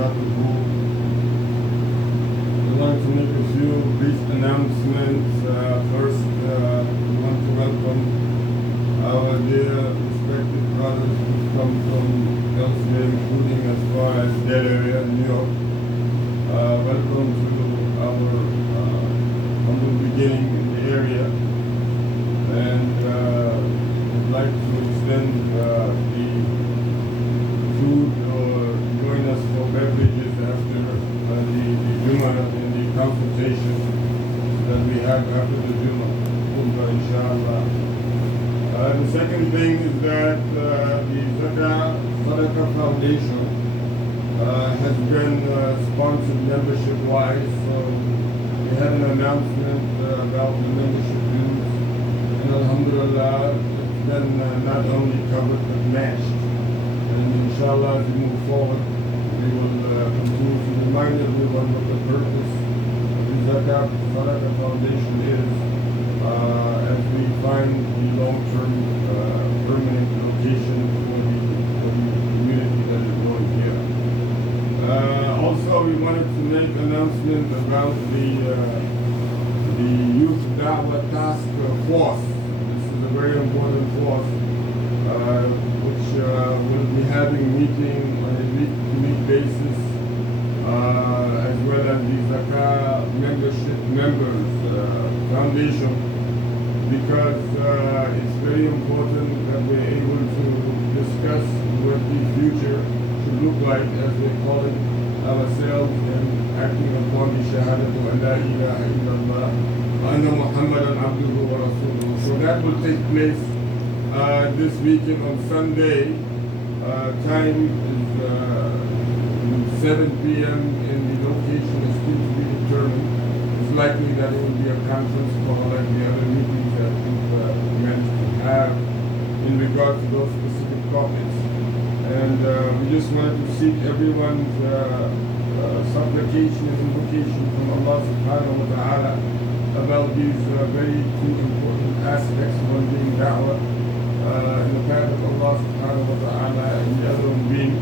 barakatuhu. We wanted to make a few brief announcements. First, we want to welcome our dear respected brothers who come from elsewhere, including as far as Delaware, New York. Welcome to our humble beginning in the area, and would like to extend the food or join us for beverages after the Jummah in the consultation that we have after the Jummah, Khutba, inshallah. The second thing is that the Sadaqah Foundation has been sponsored membership-wise, so we had an announcement about the membership dues, and alhamdulillah, it's been not only covered but matched. And inshallah, as we move forward, we will continue to remind everyone what the purpose of the Sadaqah Foundation is, as we find the long-term permanent location for the community that is going here. Also, we wanted to make an announcement about the Youth Da'wah Task Force. This is a very important force which will be having meeting on a week-to-week basis, as well as the Zakah membership members foundation, because it's very important that we're able to discuss what the future should look like, as we call it ourselves, and acting upon the shahadatu an la ilaha illallah wa anna Muhammadan abduhu wa rasuluhu. So that will take place this weekend on Sunday. Time is 7 p.m. and the location is still to be determined. It's likely that it will be a conference call like the other meetings that we've managed to have in regard to those specific topics. And we just wanted to seek everyone's supplication and invocation from Allah subhanahu wa ta'ala about these very two important aspects, one being da'wah in the path of Allah subhanahu wa ta'ala, and the other one being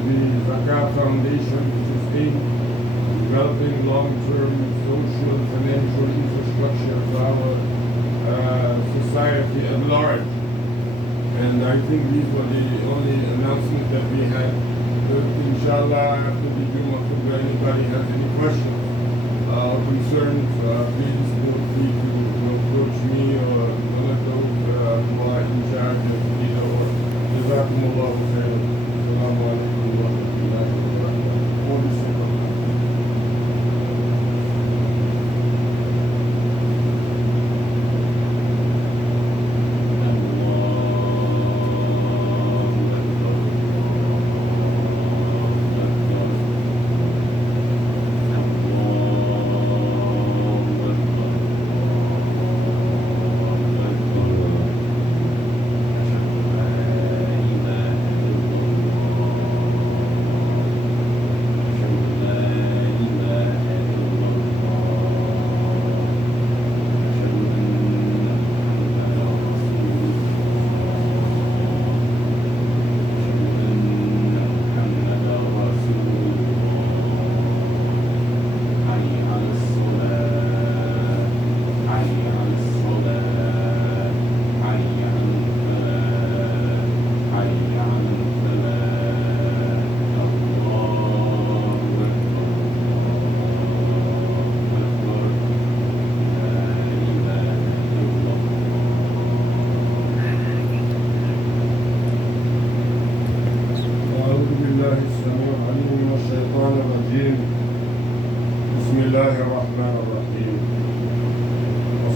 the Zakah Foundation, which is aimed at developing long-term social and financial infrastructure of our society at large. And I think these were the only announcements that we had. But inshallah, after the Jummah Khutbah, anybody has any questions or concerns, please feel free to approach me or one of those who are in charge of either or. Jazakumullahu khairan. Assalamu alaikum wa rahmatullahi wa barakatuh.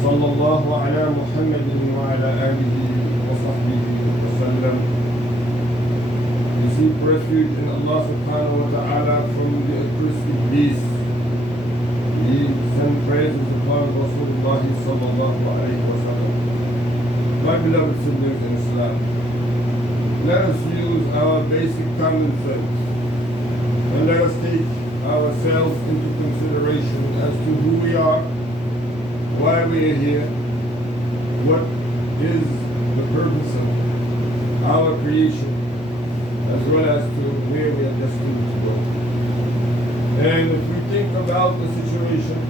وصلى الله على محمد وعلى آله وصحبه وسلم. We seek refuge in Allah subhanahu wa ta'ala from the accursed beast. We send praises upon Rasulullah sallallahu alayhi wa sallam. My beloved siblings in Islam, let us use our basic common sense and let us take ourselves into consideration as to who we are, why we are here, what is the purpose of our creation, as well as to where we are destined to go. And if we think about the situation,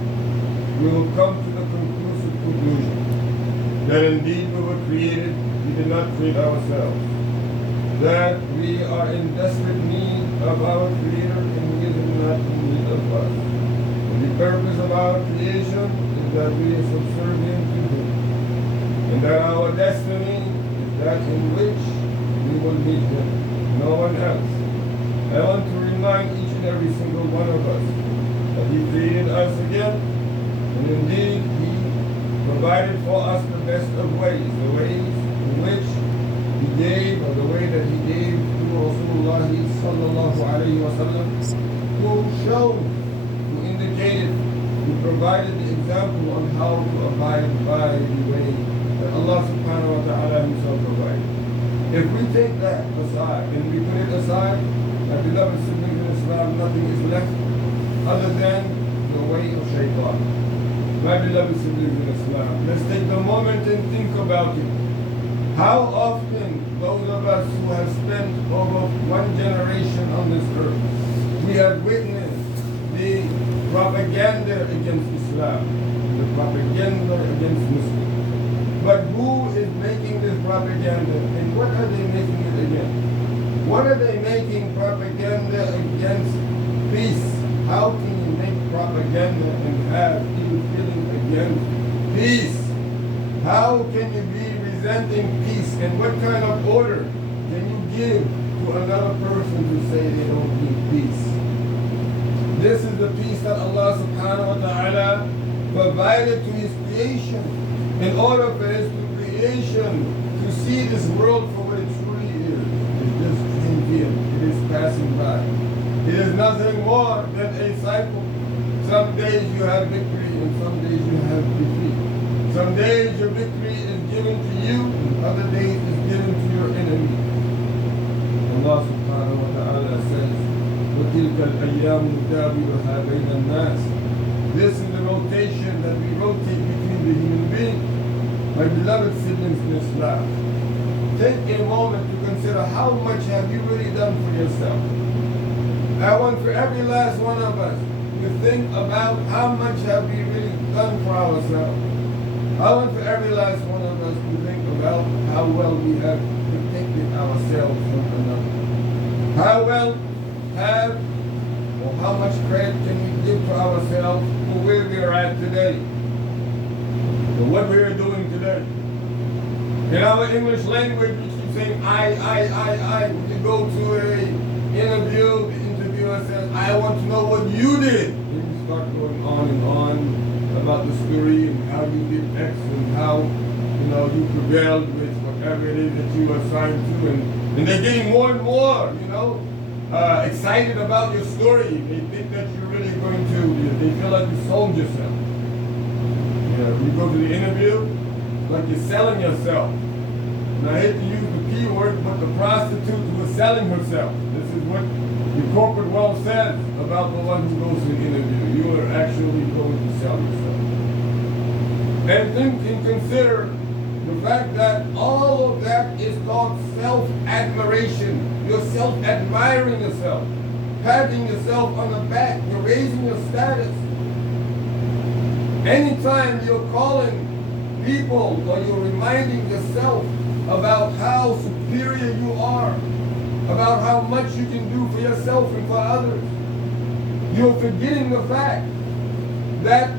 we will come to the conclusive conclusion that indeed we were created, we did not create ourselves. That we are in desperate need of our Creator and He is not in need of us. And the purpose of our creation is that we are subservient to Him. And that our destiny is that in which we will meet Him, no one else. I want to remind each and every single one of us that He created us again, and indeed He provided for us the best of ways, the ways in which He gave, or the way that He gave to Rasulullah sallallahu alayhi wa sallam, who showed, who indicated, who provided the example on how to abide by the way that Allah subhanahu wa ta'ala Himself provided. If we take that aside, and we put it aside, my beloved siblings in Islam, nothing is left other than the way of shaitan. My beloved siblings in Islam, let's take a moment and think about it. How often those of us who have spent over one generation on this earth, we have witnessed the propaganda against Islam, the propaganda against Muslims. But who is making this propaganda, and what are they making it against? What are they making propaganda against? Peace. How can you make propaganda and have evil feeling against peace? How can you be resenting peace? And what kind of order can you give to another person to say they don't need peace? This is the peace that Allah subhanahu wa ta'ala provided to His creation in order for His creation to see this world for what it truly is. It's just transient. It is passing by. It is nothing more than a cycle. Some days you have victory and some days you have defeat. Some days your victory is given to you and other days is given to your enemy. Allah subhanahu wa ta'ala says, وَتِلْكَ الْأَيَّامُ نُدَاوِلُهَا بَيْنَ النَّاسِ. This is the rotation that we rotate between the human being. My beloved siblings in Islam, take a moment to consider how much have you really done for yourself. I want for every last one of us to think about how much have we really done for ourselves. I want for every last one of us to think about how well we have protected ourselves from another. How well have, or how much credit can we give to ourselves for where we are at today, for what we are doing today. In our English language, we keep saying I. When you go to an interview, the interviewer says, I want to know what you did. And you start going on and on about the story and how you did X and how you prevailed with whatever it is that you are assigned to. And they're getting more and more, excited about your story. They think that you're really going to, they feel like you sold yourself. You go to the interview, like you're selling yourself. And I hate to use the P word, but the prostitute who is selling herself. This is what the corporate world says about the one who goes to the interview. You are actually going to sell yourself. And think and consider the fact that all of that is called self-admiration. You're self-admiring yourself, patting yourself on the back, you're raising your status. Anytime you're calling people or you're reminding yourself about how superior you are, about how much you can do for yourself and for others, you're forgetting the fact that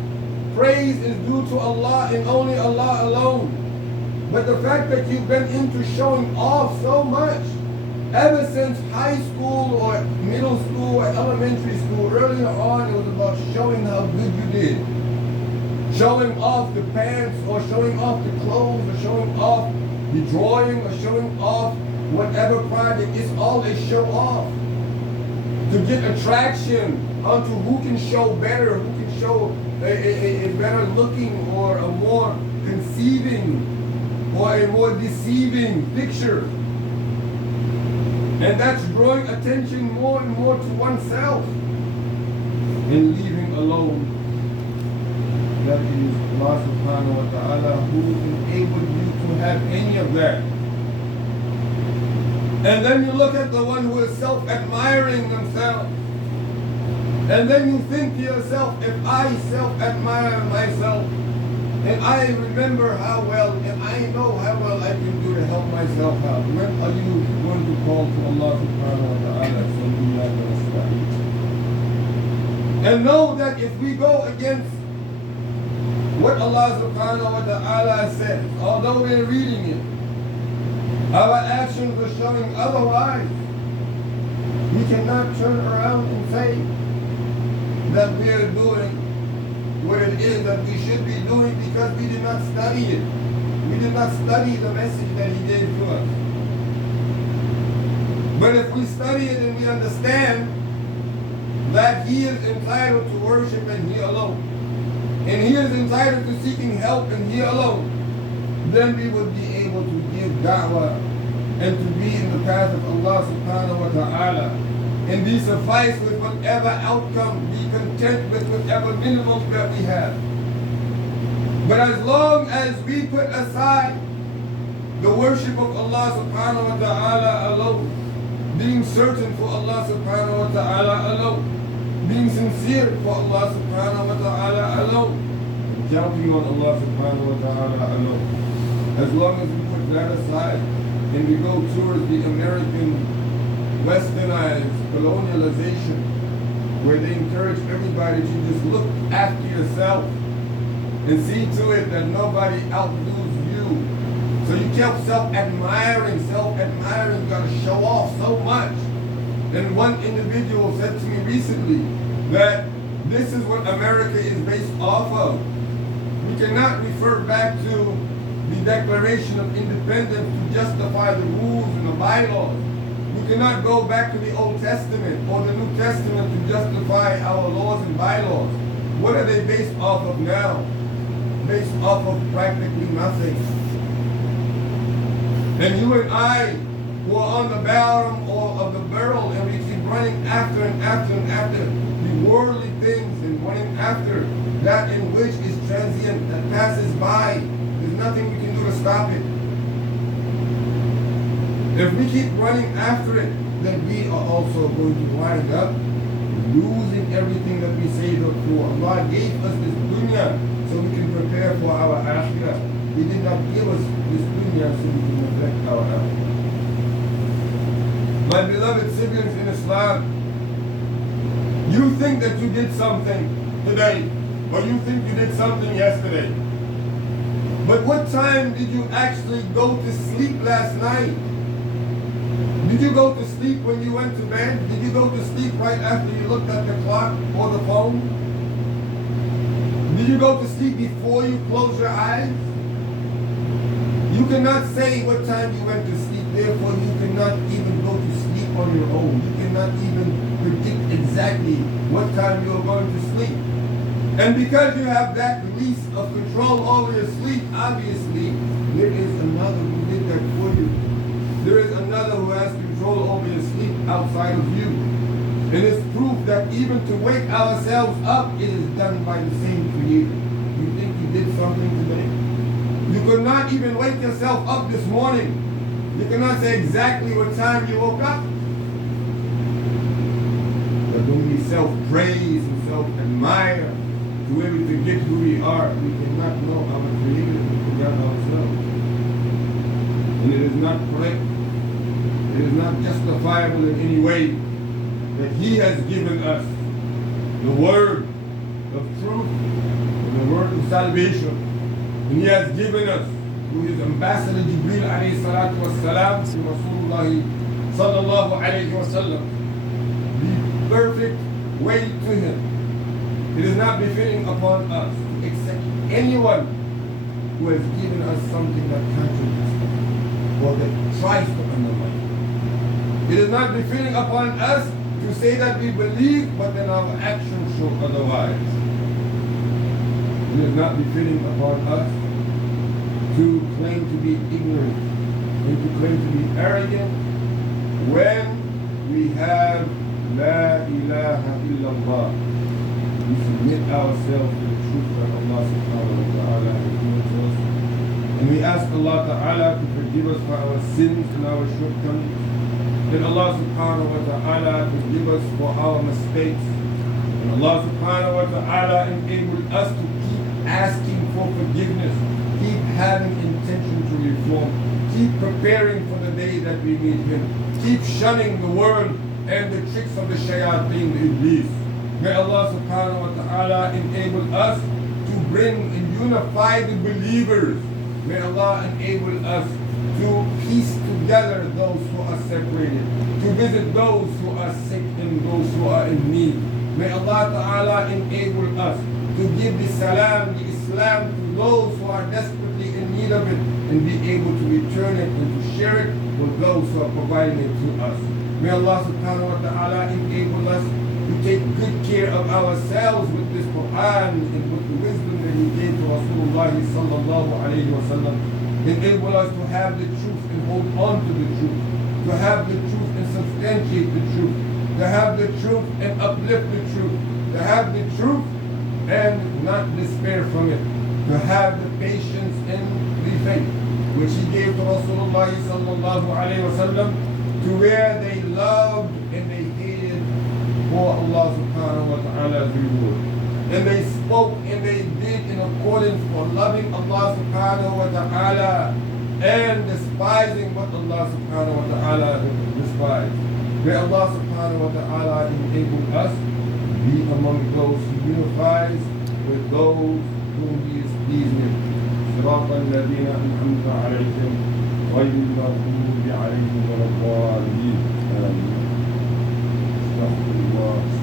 praise is due to Allah and only Allah alone. But the fact that you've been into showing off so much, ever since high school or middle school or elementary school, earlier on it was about showing how good you did. Showing off the pants or showing off the clothes or showing off the drawing or showing off whatever project. It's all a show off. To get attraction onto who can show better, who can show a better looking or a more conceiving or a more deceiving picture. And that's drawing attention more and more to oneself and leaving alone. That is Allah subhanahu wa ta'ala who enabled you to have any of that. And then you look at the one who is self-admiring themselves. And then you think to yourself, if I self-admire myself, and I remember how well, and I know how well I can do to help myself out, when are you going to call to Allah subhanahu wa ta'ala? And know that if we go against what Allah subhanahu wa ta'ala says, although we're reading it, our actions are showing otherwise, we cannot turn around and say that we are doing what it is that we should be doing because we did not study it. We did not study the message that He gave to us. But if we study it and we understand that He is entitled to worship and He alone, and He is entitled to seeking help and He alone, then we would be able to give da'wah and to be in the path of Allah subhanahu wa ta'ala and be sufficed with whatever outcome, be content with whatever minimum that we have. But as long as we put aside the worship of Allah subhanahu wa ta'ala alone, being certain for Allah subhanahu wa ta'ala alone, being sincere for Allah subhanahu wa ta'ala alone, and counting on Allah subhanahu wa ta'ala alone. As long as we put that aside and we go towards the American westernized colonialization, where they encourage everybody to just look after yourself and see to it that nobody outdoes you. So you kept self-admiring, you gotta show off so much. And one individual said to me recently that this is what America is based off of. We cannot refer back to the Declaration of Independence to justify the rules and the bylaws. We cannot go back to the Old Testament or the New Testament to justify our laws and bylaws. What are they based off of now? Based off of practically nothing. And you and I who are on the bottom or of the barrel, and we keep running after and after and after the worldly things and running after that in which is transient, that passes by. There's nothing we can do to stop it. If we keep running after it, then we are also going to wind up losing everything that we saved up for. Allah gave us this dunya so we can prepare for our akhirah. He did not give us this dunya so we can neglect our akhirah. My beloved siblings in Islam, you think that you did something today, or you think you did something yesterday. But what time did you actually go to sleep last night? Did you go to sleep when you went to bed? Did you go to sleep right after you looked at the clock or the phone? Did you go to sleep before you closed your eyes? You cannot say what time you went to sleep, therefore you cannot even go to sleep on your own. You cannot even predict exactly what time you are going to sleep. And because you have that release of control over your sleep, obviously, there is another who did that for you. There is another who has control over your sleep outside of you. It is proof that even to wake ourselves up, it is done by the same Creator. You think you did something today? You could not even wake yourself up this morning. You cannot say exactly what time you woke up. But when we self-praise and self-admire to where we forget who we are, we cannot know our Creator and forget ourselves. And it is not correct. It is not justifiable in any way that He has given us the word of truth and the word of salvation. And He has given us, through His ambassador Jibreel alayhi salatu wassalam, Rasulullah sallallahu alayhi wa sallam, the perfect way to Him. It is not befitting upon us to accept anyone who has given us something that contradicts or that tries to undermine. It is not befitting upon us to say that we believe, but then our actions show otherwise. It is not befitting upon us to claim to be ignorant and to claim to be arrogant when we have La ilaha illallah. We submit ourselves to the truth that Allah subhanahu wa ta'ala has given to us. And we ask Allah ta'ala to forgive us for our sins and our shortcomings. That Allah subhanahu wa ta'ala forgive us for our mistakes. And Allah subhanahu wa ta'ala enable us to keep asking for forgiveness, keep having intention to reform, keep preparing for the day that we meet Him, keep shunning the world and the tricks of the shayateen, the iblis. May Allah subhanahu wa ta'ala enable us to bring and unify the believers. May Allah enable us to piece together those who are separated, to visit those who are sick and those who are in need. May Allah Ta'ala enable us to give the salam, the Islam to those who are desperately in need of it and be able to return it and to share it with those who are providing it to us. May Allah Subhanahu wa Ta'ala enable us to take good care of ourselves with this Quran and with the wisdom that He gave to Rasulullah Sallallahu Alaihi Wasallam. Enable us to have the truth and hold on to the truth, to have the truth and substantiate the truth, to have the truth and uplift the truth, to have the truth and not despair from it, to have the patience and the faith which He gave to Rasulullah Sallallahu Alaihi Wasallam, to where they loved and they hated for Allah Subhanahu wa Ta'ala's reward. And they spoke and they did in accordance for loving Allah Subhanahu wa Ta'ala and despising what Allah Subhanahu wa Ta'ala despised. May Allah Subhanahu wa Ta'ala enable us to be among those who unifies with those whom He is pleased with. صراط الذين أنعمت عليهم غير المغضوب عليهم ولا الضالين. آمين. استغفر الله.